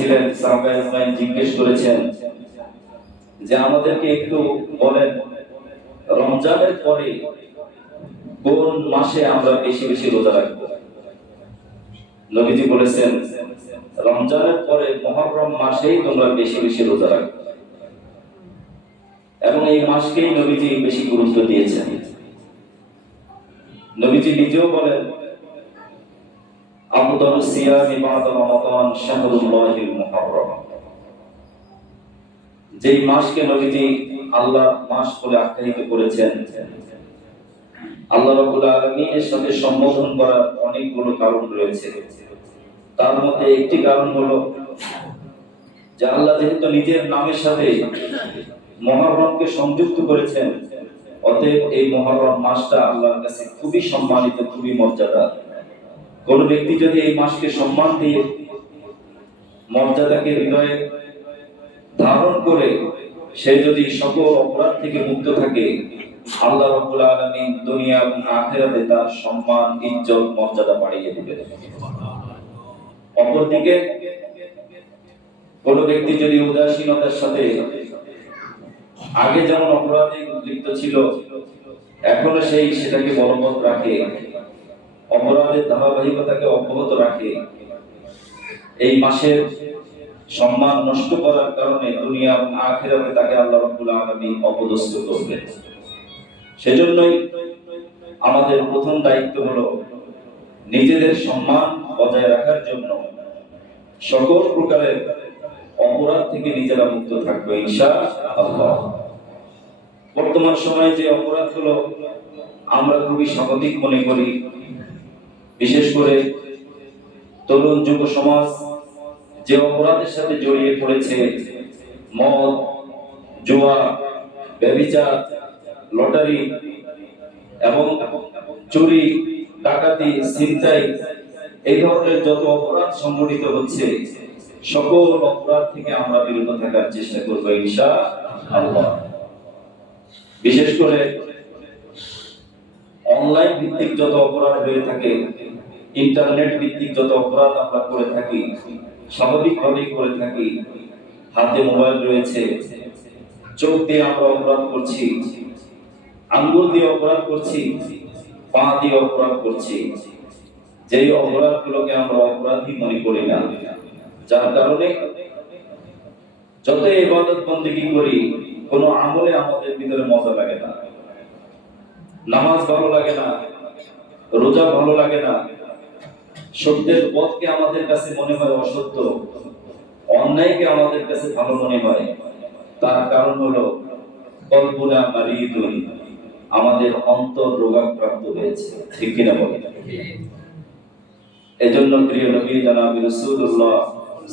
এসেছিলেন, সাহাবায়ে আজমাইন জিজ্ঞেস করেছেন যে আমাদেরকে একটু বলেন রমজানের পরে কোন মাসে আমরা বেশি বেশি রোজা রাখবো। নবীজি বলেছেন রমজানের পরে মুহররম মাসেই তোমরা বেশি বেশি রোজা রাখবে, এবং এই মাসকেই নবীজি বেশি গুরুত্ব দিয়েছেন। নবীজি নিজেও বলেন আফদালুস সিয়ামি বা'দা রমাদান শাহরুল্লাহিল মুহররম। যেই মাসকে নবীজি আল্লাহর মাস বলে আখ্যায়িত করেছেন, আল্লাহ রাব্বুল আলামিনের সাথে সম্বোধন করার অনেকগুলো কারণ রয়েছে। তার মধ্যে একটি কারণ হলো যে আল্লাহ যেহেতু নিজের নামের সাথে মুহররমকে সংযুক্ত করেছেন, অতএব এই মুহররম মাসটা আল্লাহর কাছে খুবই সম্মানিত, খুবই মর্যাদা। কোন ব্যক্তি যদি এই মাসকে সম্মান দিয়ে মর্যাদাকে হৃদয়ে ধারণ করে সে যদি সকল অপরাধ থেকে মুক্ত থাকে, আল্লাহ রাব্বুল আলামিন দুনিয়া এবং আখিরাতে তার সম্মান, ইজ্জত, মর্যাদা বাড়িয়ে দিবেন। অপরদিকে কোন ব্যক্তি যদি উদাসীনতার সাথে আগে যেমন অপরাধে লিপ্ত ছিল এখনো সেটাকে বলবৎ রাখে, অপরাধের ধারাবাহিকতাকে অব্যাহত রাখে, এই মাসের সম্মান নষ্ট করার কারণে দুনিয়া এবং আখিরাতে তাকে আল্লাহ রাব্বুল আলামিন অপদস্থ করবেন। সেজন্যই আমাদের প্রথম দায়িত্ব হলো নিজেদের সম্মান বজায় রাখার জন্য সকল প্রকারের অপরাধ থেকে নিজেরা মুক্ত থাকবো ইনশাআল্লাহ। বর্তমান সময়ে যে অপরাধগুলো আমরা খুবই স্বাভাবিক মনে করি, বিশেষ করে তরুণ যুব সমাজ যে অপরাধের সাথে জড়িয়ে পড়েছে, মদ, জুয়া, ব্যভিচার, লটারি এবং চুরি, ডাকাতি, ছিনতাই, এই ধরনের যত অপরাধ সংঘটিত হচ্ছে সকল অপরাধ থেকে আমরা বিরত থাকার চেষ্টা করব ইনশাআল্লাহ। বিশেষ করে অনলাইন ভিত্তিক যত অপরাধ হয়ে থাকে, ইন্টারনেট ভিত্তিক যত অপরাধ আমরা করে থাকি, স্বাভাবিকভাবেই করে থাকি। হাতে মোবাইল রয়েছে, চোখ দিয়ে আমরা অপরাধ করছি, আঙ্গুল দিয়ে অপরাধ করছি, পা দিয়ে অপরাধ করছি। যেই অপরাধগুলোকে আমরা অপরাধী মনে করি না, যার কারণে যত ইবাদত বন্দেগী করি কোনো আমলে আমাদের ভিতরে মজা লাগে না, নামাজ ভালো লাগে না, রোজা ভালো লাগে না, সত্যের পথকে আমাদের কাছে মনে হয় অসত্য, অন্যায়কে আমাদের কাছে ভালো মনে হয়। তার কারণ হলো কলবুনা মারিদুন, আমাদের অন্তর রোগাক্রান্ত হয়েছে, ঠিক কিনা বলেন? এজন্য প্রিয় নবী জনাব রাসূলুল্লাহ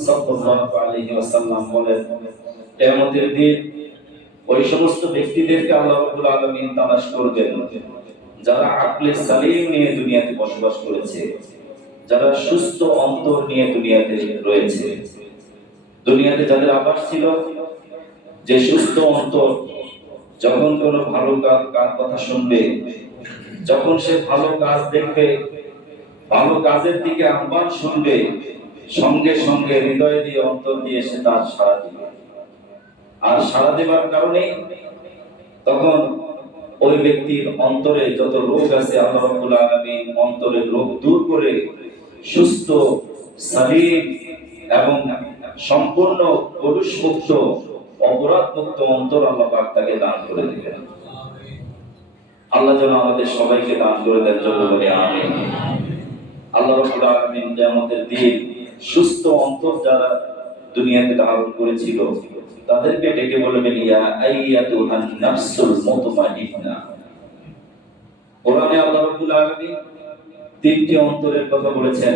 সাল্লাল্লাহু আলাইহি ওয়াসাল্লাম বলেন কিয়ামতের দিন ওই সমস্ত ব্যক্তিদেরকে আল্লাহ রাব্বুল আলামিন তালাশ করবেন যারা আকলে সালিম নিয়ে দুনিয়াতে বসবাস করেছে, যারা সুস্থ অন্তর নিয়ে দুনিয়াতে রয়েছে। দুনিয়াতে যাদের আবাস ছিল যে সুস্থ অন্তর, যখন কোনো ভালো কাজ কথা শুনবে, যখন সে ভালো কাজ দেখবে, ভালো কাজের দিকে আহ্বান শুনবে, সঙ্গে সঙ্গে হৃদয় দিয়ে, অন্তর দিয়ে সে তার সাড়া দিবে। আর সাড়া দেবার কারণে তখন ওই ব্যক্তির অন্তরে যত রোগ আছে আল্লাহ রাব্বুল আলামিন অন্তরের রোগ দূর করে সুস্থ, সালিম এবং সম্পূর্ণ কলুষমুক্ত, অপরাধমুক্ত অন্তর আল্লাহ পাক তাকে দান করে দিবেন। আল্লাহ যেন আমাদের সবাইকে দান করে দেন, জন্য বলে আমিন। আল্লাহ রাব্বুল আলামিন কিয়ামতের দিন সুস্থ অন্তর যারা দুনিয়াতে ধারণ করেছিল তাদেরকে ডেকে বলবেন ইয়া আইয়াতুহান নাফসুল মুতমাইন্না। কোরআনে আল্লাহ রাব্বুল আলামিন তিনটি অন্তরের কথা বলেছেন।